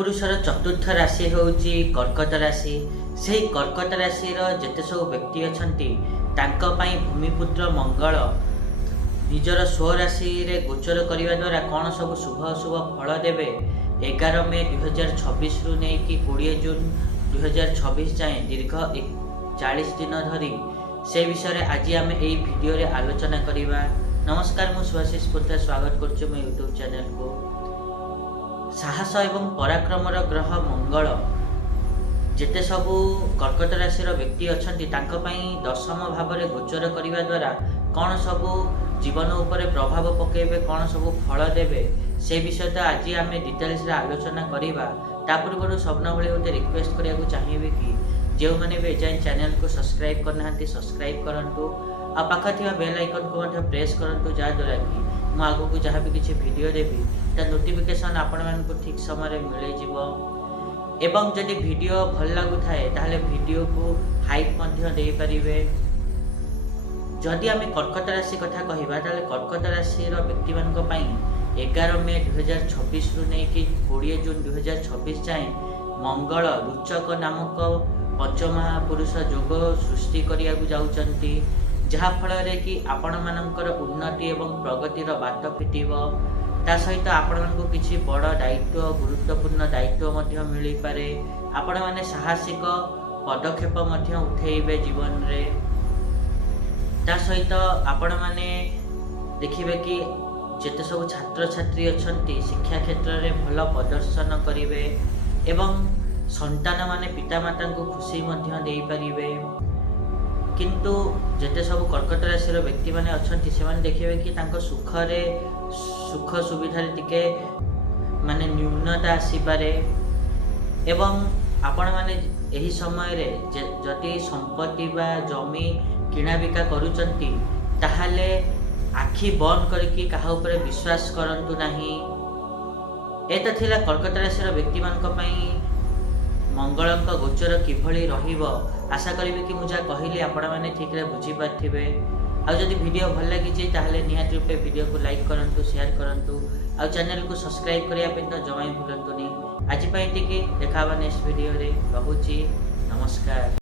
କାଳପୁରୁଷର ଚତୁର୍ଥ ରାଶି ହେଉଛି କର୍କଟ ରାଶି। ସେହି କର୍କଟ ରାଶିର ଯେତେ ସବୁ ବ୍ୟକ୍ତି ଅଛନ୍ତି ତାଙ୍କ ପାଇଁ ଭୂମିପୁତ୍ର ମଙ୍ଗଳ ନିଜର ସ୍ୱରାଶିରେ ଗୋଚର କରିବା ଦ୍ୱାରା କ'ଣ ସବୁ ଶୁଭ ଅଶୁଭ ଫଳ ଦେବେ 11 ମେ 2026ରୁ ନେଇକି 20 ଜୁନ୍ 2026 ଯାଏଁ ଦୀର୍ଘ 40 ଦିନ ଧରି ସେ ବିଷୟରେ ଆଜି ଆମେ ଏହି ଭିଡ଼ିଓରେ ଆଲୋଚନା କରିବା। ନମସ୍କାର, ମୁଁ ସୁଭାଶିଷ ପୁତ୍ର ସ୍ୱାଗତ କରୁଛି ମୋ ୟୁଟ୍ୟୁବ୍ ଚ୍ୟାନେଲକୁ। ସାହସ ଏବଂ ପରାକ୍ରମର ଗ୍ରହ ମଙ୍ଗଳ ଯେତେ ସବୁ କର୍କଟ ରାଶିର ବ୍ୟକ୍ତି ଅଛନ୍ତି ତାଙ୍କ ପାଇଁ ଦଶମ ଭାବରେ ଗୋଚର କରିବା ଦ୍ୱାରା କ'ଣ ସବୁ ଜୀବନ ଉପରେ ପ୍ରଭାବ ପକାଇବେ, କ'ଣ ସବୁ ଫଳ ଦେବେ ସେ ବିଷୟ ତ ଆଜି ଆମେ ଡିଟେଲ୍ସରେ ଆଲୋଚନା କରିବା। ତା ପୂର୍ବରୁ ସ୍ୱପ୍ନ ଭଳି ଗୋଟେ ରିକ୍ୱେଷ୍ଟ କରିବାକୁ ଚାହିଁବି କି ଯେଉଁମାନେ ବି ଏଯାଏଁ ଚ୍ୟାନେଲକୁ ସବସ୍କ୍ରାଇବ୍ କରିନାହାନ୍ତି ସବସ୍କ୍ରାଇବ୍ କରନ୍ତୁ, ଆଉ ପାଖରେ ଥିବା ବେଲ୍ ଆଇକନ୍କୁ ମଧ୍ୟ ପ୍ରେସ୍ କରନ୍ତୁ, ଯାହାଦ୍ୱାରା କି ମୁଁ ଆଗକୁ ଯାହା ବି କିଛି ଭିଡ଼ିଓ ଦେବି ତା ନୋଟିଫିକେସନ୍ ଆପଣମାନଙ୍କୁ ଠିକ୍ ସମୟରେ ମିଳିଯିବ। ଏବଂ ଯଦି ଭିଡ଼ିଓ ଭଲ ଲାଗୁଥାଏ ତାହେଲେ ଭିଡ଼ିଓକୁ ହାଇପ୍ ମଧ୍ୟ ଦେଇପାରିବେ। ଯଦି ଆମେ କର୍କଟ ରାଶି କଥା କହିବା ତାହେଲେ କର୍କଟ ରାଶିର ବ୍ୟକ୍ତିମାନଙ୍କ ପାଇଁ 11 ମେ 2026ରୁ ନେଇକି 20 ଜୁନ୍ 2026 ଯାଏଁ ମଙ୍ଗଳ ରୁଚକ ନାମକ ପଞ୍ଚମହାପୁରୁଷ ଯୋଗ ସୃଷ୍ଟି କରିବାକୁ ଯାଉଛନ୍ତି, ଯାହାଫଳରେ କି ଆପଣମାନଙ୍କର ଉନ୍ନତି ଏବଂ ପ୍ରଗତିର ବାଟ ଫିଟିବ। ତା ସହିତ ଆପଣମାନଙ୍କୁ କିଛି ବଡ଼ ଦାୟିତ୍ୱ, ଗୁରୁତ୍ୱପୂର୍ଣ୍ଣ ଦାୟିତ୍ୱ ମଧ୍ୟ ମିଳିପାରେ। ଆପଣମାନେ ସାହସିକ ପଦକ୍ଷେପ ମଧ୍ୟ ଉଠାଇବେ ଜୀବନରେ। ତା ସହିତ ଆପଣମାନେ ଦେଖିବେ କି ଯେତେ ସବୁ ଛାତ୍ରଛାତ୍ରୀ ଅଛନ୍ତି ଶିକ୍ଷା କ୍ଷେତ୍ରରେ ଭଲ ପ୍ରଦର୍ଶନ କରିବେ ଏବଂ ସନ୍ତାନମାନେ ପିତାମାତାଙ୍କୁ ଖୁସି ମଧ୍ୟ ଦେଇପାରିବେ। କିନ୍ତୁ ଯେତେ ସବୁ କର୍କଟ ରାଶିର ବ୍ୟକ୍ତିମାନେ ଅଛନ୍ତି ସେମାନେ ଦେଖିବେ କି ତାଙ୍କ ସୁଖ ସୁବିଧାରେ ଟିକେ ନ୍ୟୁନତା ଆସିପାରେ ଏବଂ ଆପଣମାନେ ଏହି ସମୟରେ ଯଦି ସମ୍ପତ୍ତି ବା ଜମି କିଣାବିକା କରୁଛନ୍ତି ତାହେଲେ ଆଖି ବନ୍ଦ କରିକି କାହା ଉପରେ ବିଶ୍ୱାସ କରନ୍ତୁ ନାହିଁ। ଏ ତ ଥିଲା କର୍କଟ ରାଶିର ବ୍ୟକ୍ତିମାନଙ୍କ ପାଇଁ ମଙ୍ଗଳଙ୍କ ଗୋଚର କିଭଳି ରହିବ। ଆଶା କରିବି କି ମୁଁ ଯାହା କହିଲି ଆପଣମାନେ ଠିକ୍ରେ ବୁଝିପାରିଥିବେ। ଆଉ ଯଦି ଭିଡ଼ିଓ ଭଲ ଲାଗିଛି ତାହେଲେ ନିହାତି ରୂପେ ଭିଡ଼ିଓକୁ ଲାଇକ୍ କରନ୍ତୁ, ସେୟାର କରନ୍ତୁ, ଆଉ ଚ୍ୟାନେଲକୁ ସବସ୍କ୍ରାଇବ୍ କରିବା ପାଇଁ ତ ଜମା ଭୁଲନ୍ତୁନି। ଆଜି ପାଇଁ ଏତିକି, ଦେଖା ହେବା ନେକ୍ସଟ ଭିଡ଼ିଓରେ। ରହୁଛି, ନମସ୍କାର।